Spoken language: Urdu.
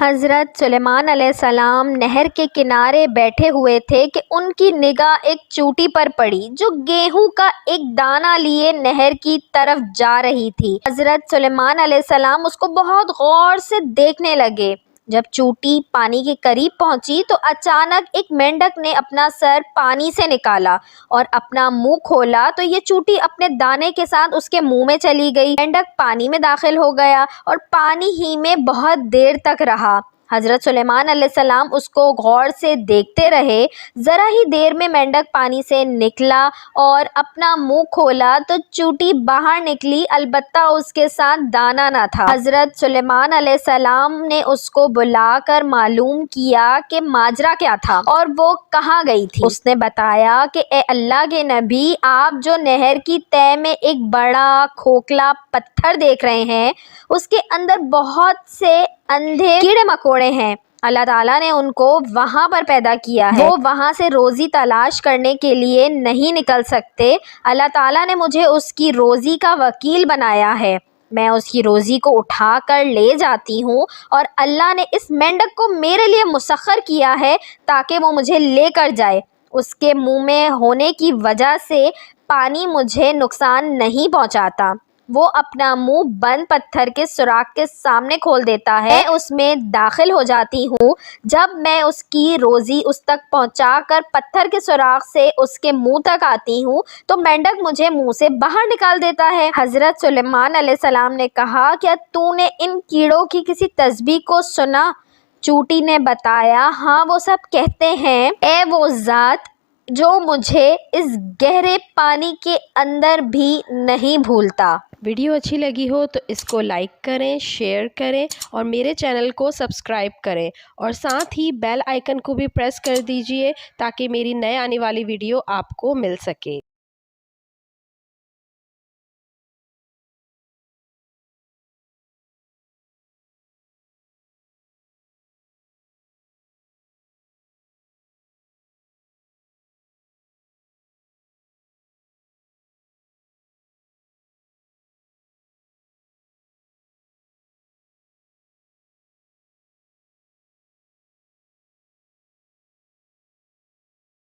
حضرت سلیمان علیہ السلام نہر کے کنارے بیٹھے ہوئے تھے کہ ان کی نگاہ ایک چوٹی پر پڑی جو گیہوں کا ایک دانہ لیے نہر کی طرف جا رہی تھی۔ حضرت سلیمان علیہ السلام اس کو بہت غور سے دیکھنے لگے۔ جب چوٹی پانی کے قریب پہنچی تو اچانک ایک مینڈک نے اپنا سر پانی سے نکالا اور اپنا منہ کھولا تو یہ چوٹی اپنے دانے کے ساتھ اس کے منہ میں چلی گئی۔ مینڈک پانی میں داخل ہو گیا اور پانی ہی میں بہت دیر تک رہا۔ حضرت سلیمان علیہ السلام اس کو غور سے دیکھتے رہے۔ ذرا ہی دیر میں مینڈک پانی سے نکلا اور اپنا منہ کھولا تو چوٹی باہر نکلی، البتہ اس کے ساتھ دانہ نہ تھا۔ حضرت سلیمان علیہ السلام نے اس کو بلا کر معلوم کیا کہ ماجرا کیا تھا اور وہ کہاں گئی تھی۔ اس نے بتایا کہ اے اللہ کے نبی، آپ جو نہر کی تہہ میں ایک بڑا کھوکھلا پتھر دیکھ رہے ہیں، اس کے اندر بہت سے اندھے کیڑے مکوڑے ہیں۔ اللہ تعالیٰ نے ان کو وہاں پر پیدا کیا ہے۔ وہ وہاں سے روزی تلاش کرنے کے لیے نہیں نکل سکتے۔ اللہ تعالیٰ نے مجھے اس کی روزی کا وکیل بنایا ہے۔ میں اس کی روزی کو اٹھا کر لے جاتی ہوں اور اللہ نے اس مینڈک کو میرے لیے مسخر کیا ہے تاکہ وہ مجھے لے کر جائے۔ اس کے منہ میں ہونے کی وجہ سے پانی مجھے نقصان نہیں پہنچاتا۔ وہ اپنا منہ بند پتھر کے سوراخ کے سامنے کھول دیتا ہے۔ میں اس میں داخل ہو جاتی ہوں۔ جب میں اس کی روزی اس تک پہنچا کر پتھر کے سوراخ سے اس کے منہ تک آتی ہوں تو مینڈک مجھے منہ سے باہر نکال دیتا ہے۔ حضرت سلیمان علیہ السلام نے کہا، کیا تو نے ان کیڑوں کی کسی تسبیح کو سنا؟ چوٹی نے بتایا، ہاں، وہ سب کہتے ہیں، اے وہ ذات جو مجھے اس گہرے پانی کے اندر بھی نہیں بھولتا۔ ویڈیو اچھی لگی ہو تو اس کو لائک کریں، شیئر کریں اور میرے چینل کو سبسکرائب کریں اور ساتھ ہی بیل آئیکن کو بھی پریس کر دیجئے تاکہ میری نئے آنے والی ویڈیو آپ کو مل سکے۔